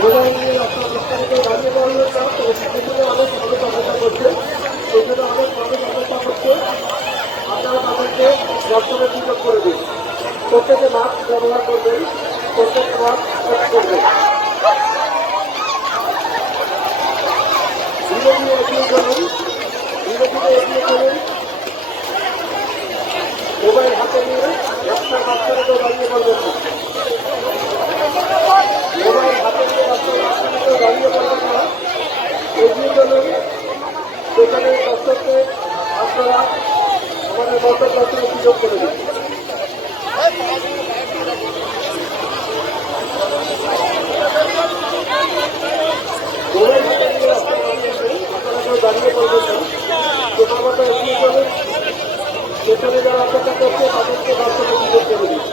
Mobile নিয়ে আপনার বিস্তারিত দাঁড়িয়ে পড়লে সেখানে অনেক মানুষ অপেক্ষা করছে, সেখানে অনেক মানুষ অপেক্ষা করছে। আপনারা তাদেরকে দর্শনের সুযোগ করে দিন। প্রত্যেকে মাস্ক ব্যবহার করবেন, প্রত্যেকে মাস্ক করবেন। ধীরে ধীরে এগিয়ে চলুন, ধীরে ধীরে এগিয়ে চলুন। মোবাইল হাতে নিয়ে রাস্তার মাঝখানেও দাঁড়িয়ে পড়বেন না। মোবাইল হাতে নিয়ে রাস্তার মাঝখানেও দাঁড়িয়ে পড়বেন না। এগিয়ে চলুন। সেখানে দর্শককে আপনারা আমাদের দর্শক দর্শনের সুযোগ করে দিন। মোবাইল হাতে নিয়ে রাস্তার মাঝখানে আপনারা কেউ দাঁড়িয়ে পড়বেন না। তোমার মতো এগিয়ে চলুন। সেখানে যারা অপেক্ষা করছে তাদেরকে দর্শনের সুযোগ করে দিন।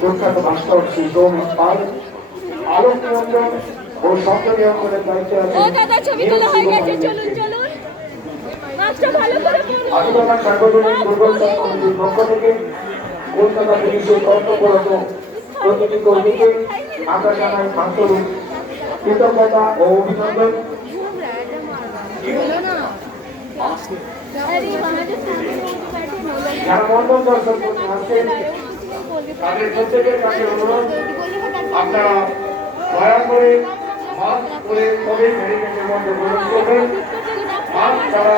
প্রখ্যাত ভাস্কর শ্রী সৌমিক পাল আলোক নিয়ন্ত্রণ ও শব্দ নিয়ন্ত্রণের দায়িত্বে আছেন আদিবাসী সাংগঠনিক দুর্বলতা কমিটির পক্ষ থেকে কলকাতা পুলিশের কর্তব্যরত প্রতিটি কর্মীকে আশা জানায় আন্তরিক কৃতজ্ঞতা ও অভিনন্দন। যারা মন্ডল দর্শন করতে আসছেন তাদের প্রত্যেকের কাছে অনুরোধ আপনারা দয়া করে মাস্ক পরে তবে ব্যারিকেডের মধ্যে প্রবেশ করবেন। মাস্ক ছাড়া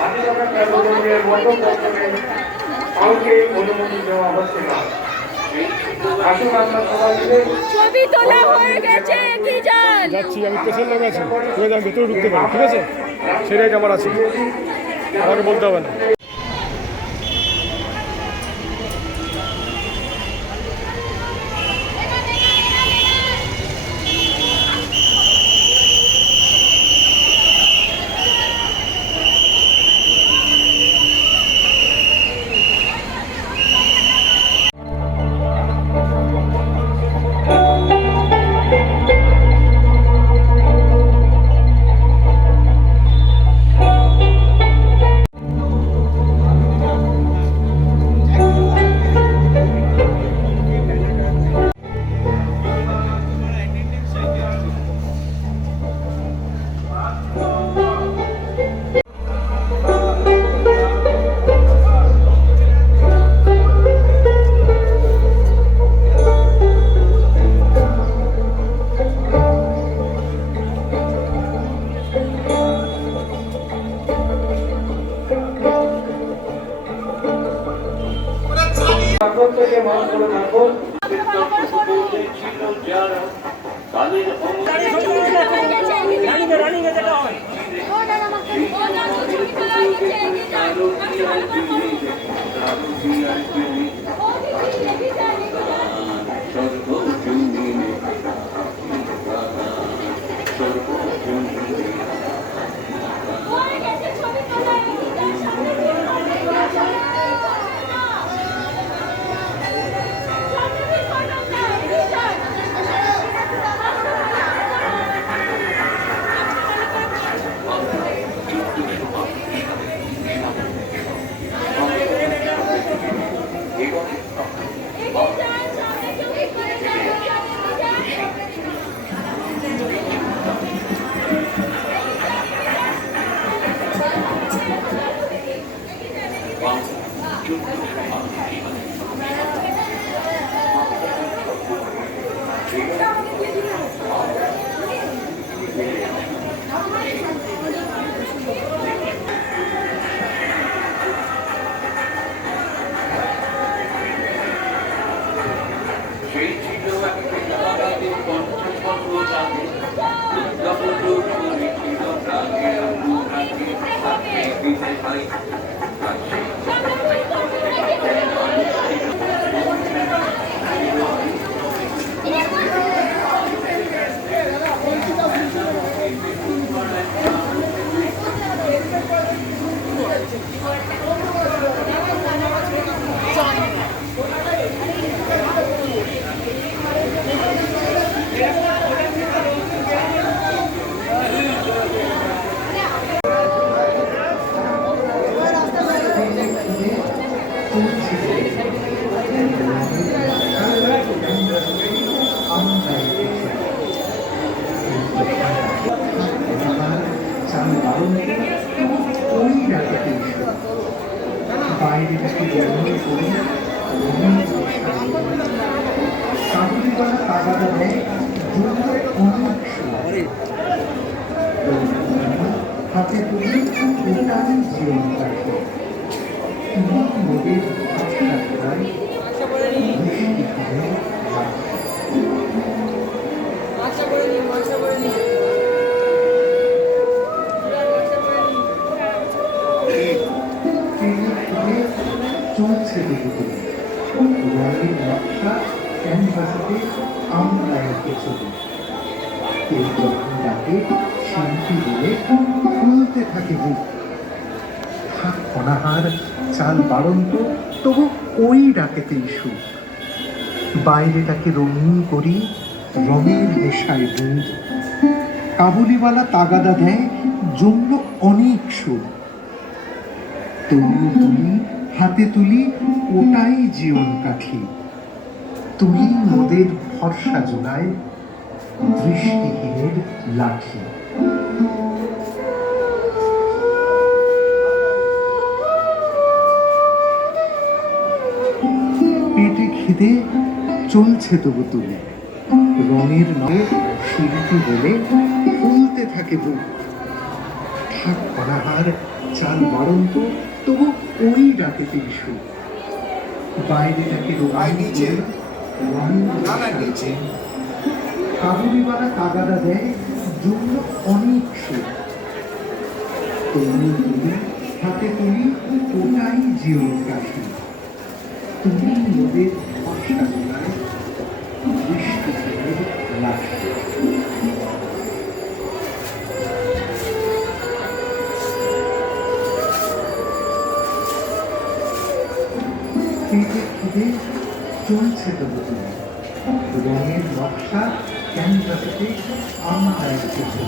হাতে থাকা কর্মচারীদের মতো করতে কাউকে অনুমতি দেওয়া হচ্ছে না। আসুন আমরা সবাই মিলে ছবি তোলা হয়ে গেছে কি যান যাচ্ছি, আমি পেছনে নেমে আছি, ঠিক আছে, আমি ভেতরে ঢুকতে পারি, ঠিক আছে, সেটাই আমার আছে, আমাকে বলতে হবে না। প্রত্যেকে মাস্ক পরে থাকুন। বাইরে থেকে জন্মে করে কাবুলিওয়ালা তাগাদা দেয় জন্য অনেক সময় হাতে তুলে ওটাই জীবন কাটে। তুমি নদীর আশায় চলছে দেখতে রঙের নকশা ক্যানভাসে আমরা এঁকে চলি। কেউ যখন ডাকে শান্তি বলে ফুলতে থাকে বুক। হাত অনাহার চাল বাড়ন্ত তবু ওই ডাকেতেই সুখ। বাইরেটাকে রঙিন করি রঙের নেশায় বুক। কাবুলিওয়ালা তাগাদা দেয় জমল অনেক সুখ। তবু তুলি হাতে তুলি ওটাই জীবন কাঠি। তুলি নদের ভরসা জোড়ায় দৃষ্টিহীনের লাঠি। পেটে খিদে চলছে তবু তুলি রঙের নয় শিল্পী বলে ফুলতে থাকে বুক। ঠাক অনাহার চাল বাড়ন্ত তবু ওই ডাকে তিরিশু বাইরেটাকে কাবুলিওয়ালা তাগাদা দেয় জন্য অনেক সুখ। তরুণ তুলি হাতে তুলি ওটাই জীবন কাশি। তুমি নদীর পাশা গোলায় বৃষ্টি ফুলের লাশ। পেটে খিদে চলছে তবু তুমি রঙের নকশা ক্যানভাসে আমার কিছু।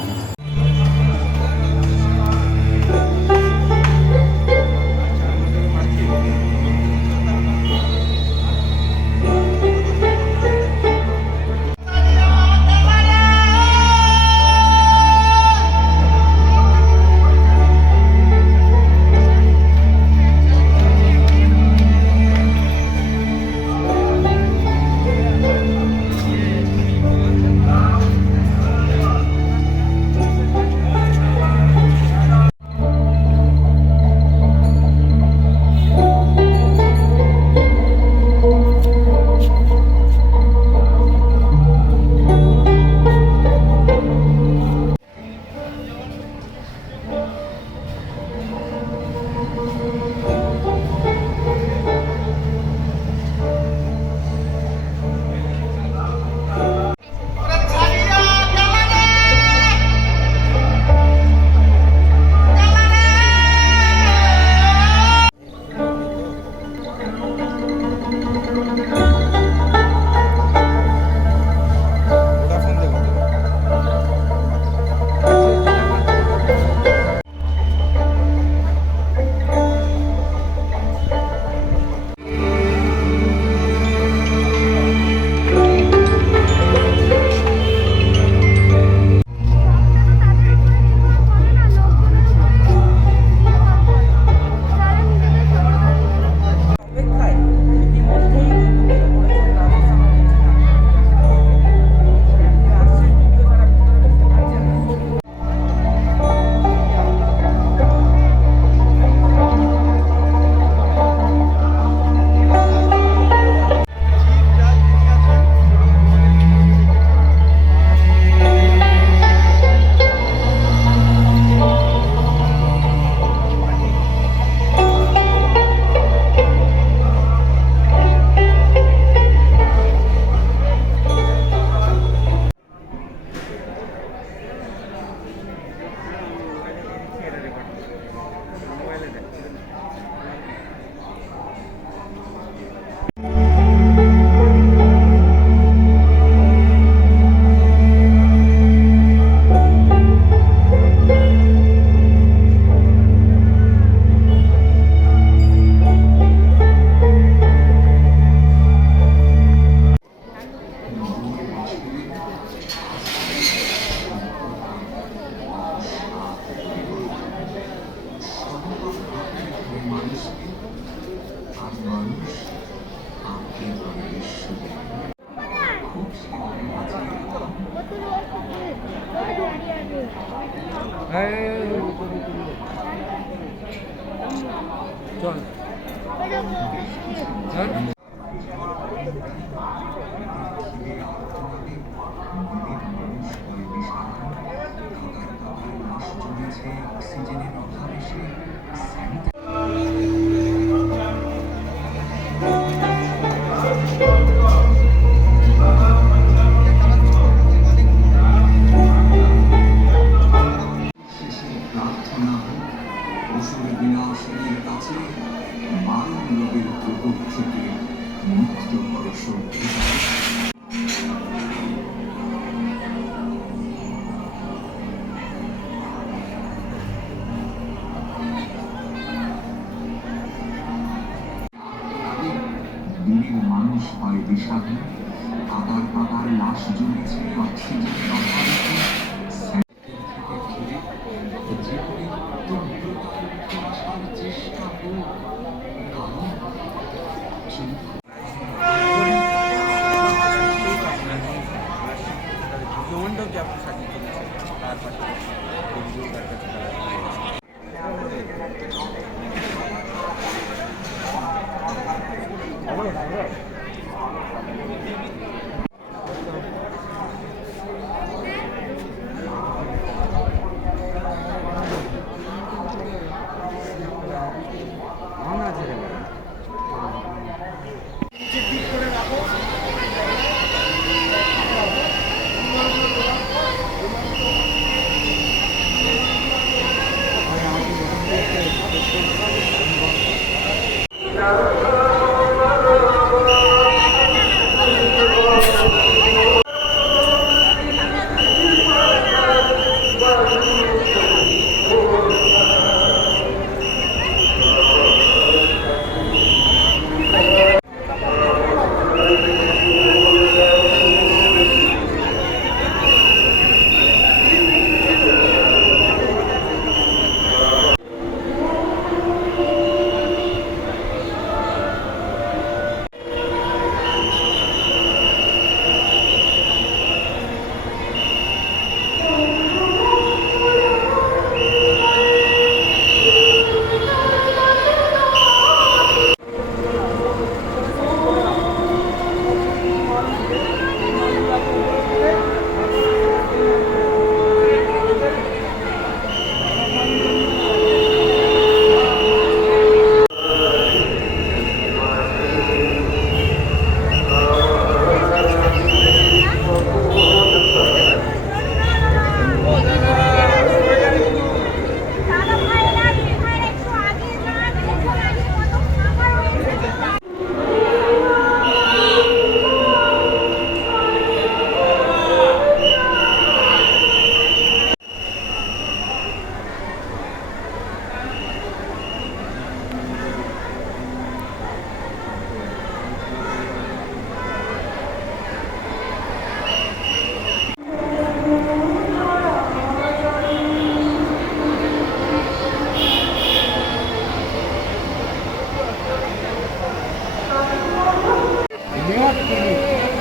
মানুষ হয় বিষাদী, কাদার কাদার লাশ জমেছে অক্সিজেনের অভাবে। জীবনের তন্ত্রতার বাঁচার চেষ্টা হোক, কারণ আপনি সাজিয়ে চলেছেন তার পাশাপাশি এগুলোও তার কাছে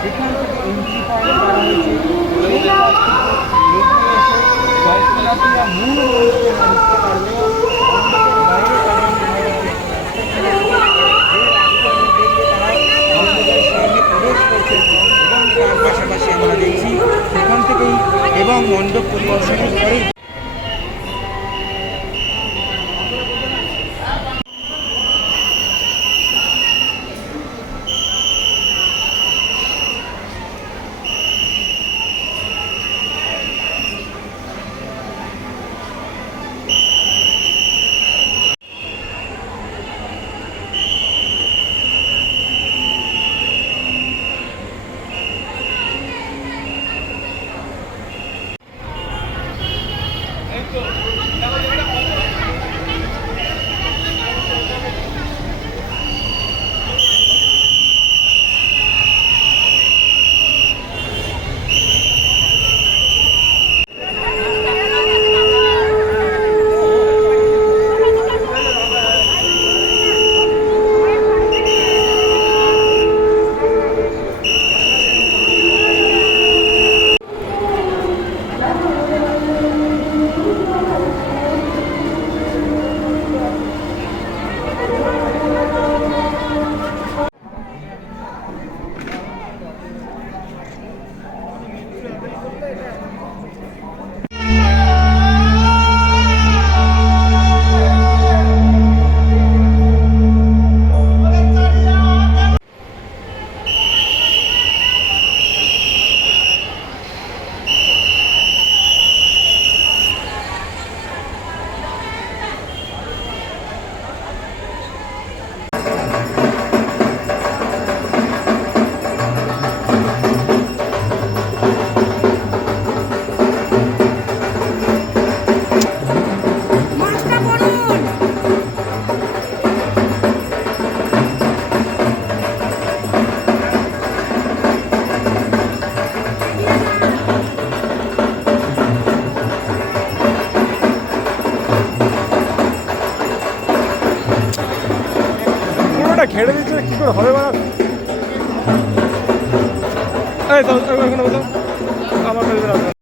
সেখান থেকে এন্ট্রি পয়েন্ট করা হয়েছে সেই পথ থেকে এগিয়ে এসে জয়পুরহাটিয়া মূল মন্দিরে না ঢুকতে পারলে বাইরে প্রবেশ করছে এবং তার পাশাপাশি আমরা দেখছি সেখান থেকেই এবং মণ্ডপ পরিদর্শনের পরেই ঘেড়ে দিচ্ছে কি করে হবে বানা এই তো এখন আমার কাছে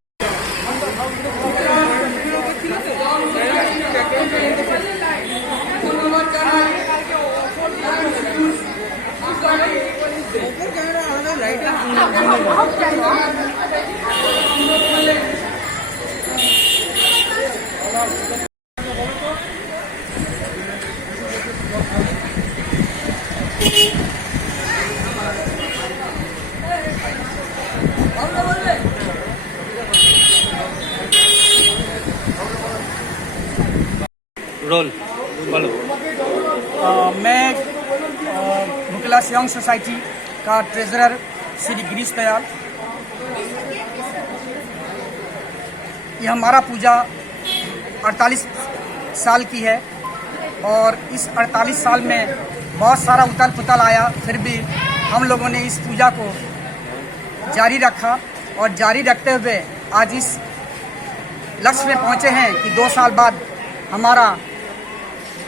रोल बोलो। मैं मुकलास यंग सोसाइटी का ट्रेजरर श्री गिरीश दयाल। यह हमारा पूजा 48 साल की है और इस 48 साल में बहुत सारा उथल पुथल आया, फिर भी हम लोगों ने इस पूजा को जारी रखा और जारी रखते हुए आज इस लक्ष्य में पहुंचे हैं कि 2 साल बाद हमारा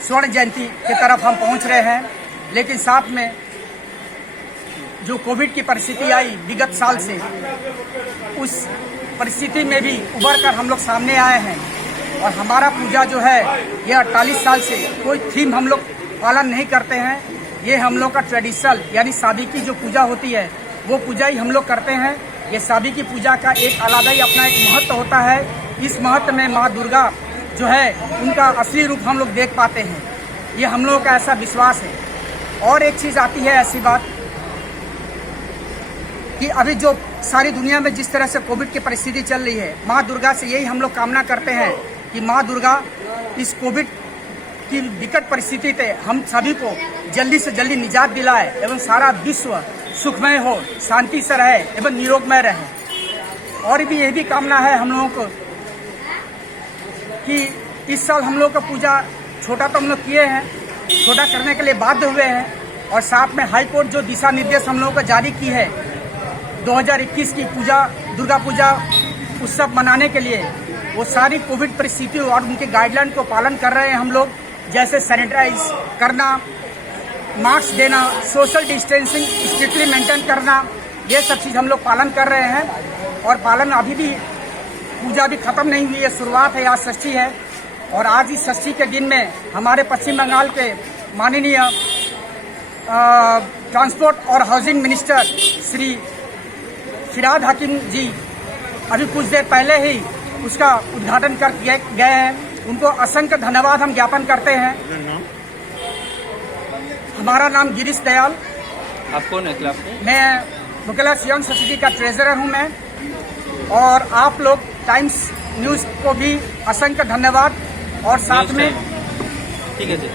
स्वर्ण जयंती की तरफ हम पहुंच रहे हैं। लेकिन साथ में जो कोविड की परिस्थिति आई विगत साल से, उस परिस्थिति में भी उभर कर हम लोग सामने आए हैं और हमारा पूजा जो है ये 48 साल से कोई थीम हम लोग पालन नहीं करते हैं। ये हम लोग का ट्रेडिशनल यानी शादी की जो पूजा होती है वो पूजा ही हम लोग करते हैं। ये शादी की पूजा का एक अलग ही अपना एक महत्व होता है। इस महत्व में माँ दुर्गा जो है उनका असली रूप हम लोग देख पाते हैं, ये हम लोगों का ऐसा विश्वास है। और एक चीज़ आती है ऐसी बात कि अभी जो सारी दुनिया में जिस तरह से कोविड की परिस्थिति चल रही है, माँ दुर्गा से यही हम लोग कामना करते हैं कि माँ दुर्गा इस कोविड की विकट परिस्थिति से हम सभी को जल्दी से जल्दी निजात दिलाए एवं सारा विश्व सुखमय हो, शांति से रहे एवं निरोगमय रहे। और भी यह भी कामना है हम लोगों को कि इस साल हम लोग का पूजा छोटा तो हम लोग किए हैं, छोटा करने के लिए बाध्य हुए हैं और साथ में हाई कोर्ट जो दिशा निर्देश हम लोगों को जारी की है 2021 की पूजा दुर्गा पूजा उत्सव मनाने के लिए, वो सारी कोविड परिस्थितियों और उनके गाइडलाइन को पालन कर रहे हैं हम लोग। जैसे सैनिटाइज करना, मास्क देना, सोशल डिस्टेंसिंग स्ट्रिक्टली मेंटेन करना, ये सब चीज़ हम लोग पालन कर रहे हैं। और पालन अभी भी पूजा भी खत्म नहीं हुई है, शुरुआत है, आज षष्ठी है। और आज इस षष्ठी के दिन में हमारे पश्चिम बंगाल के माननीय ट्रांसपोर्ट और हाउसिंग मिनिस्टर श्री फिराद हकीम जी अभी कुछ देर पहले ही उसका उद्घाटन कर गए हैं। उनको असंख्य धन्यवाद हम ज्ञापन करते हैं। हमारा नाम गिरीश दयाल। आप कौन है क्लब के? मैं मुकलास यंग सोसाइटी का ट्रेजरर हूं मैं। और आप लोग टाइम्स न्यूज़ को भी असंख्य धन्यवाद। और साथ में ठीक है जी।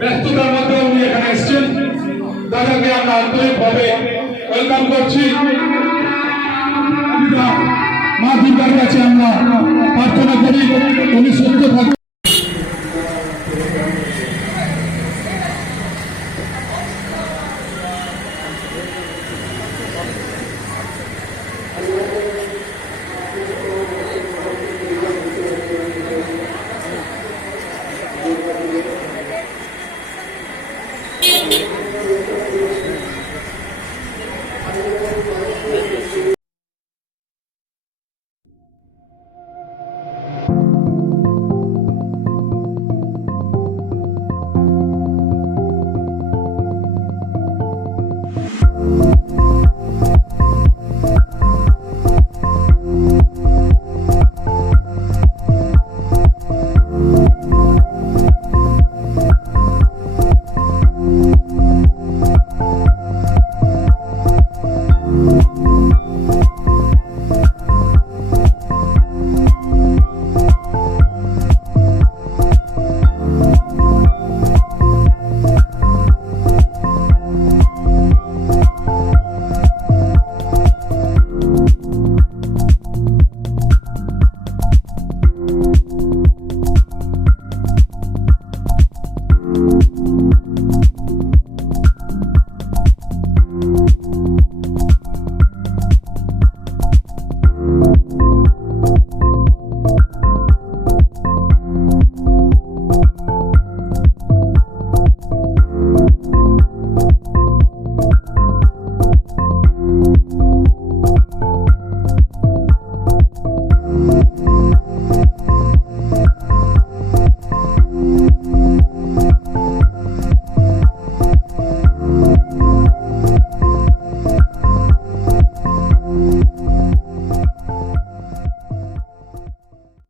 ব্যস্ততার মধ্যে উনি এখানে এসেছেন, তাদেরকে আমরা আন্তরিকভাবে ওয়েলকাম করছি। মা দুর্গার কাছে আমরা প্রার্থনা করি উনি সুস্থ থাকুন।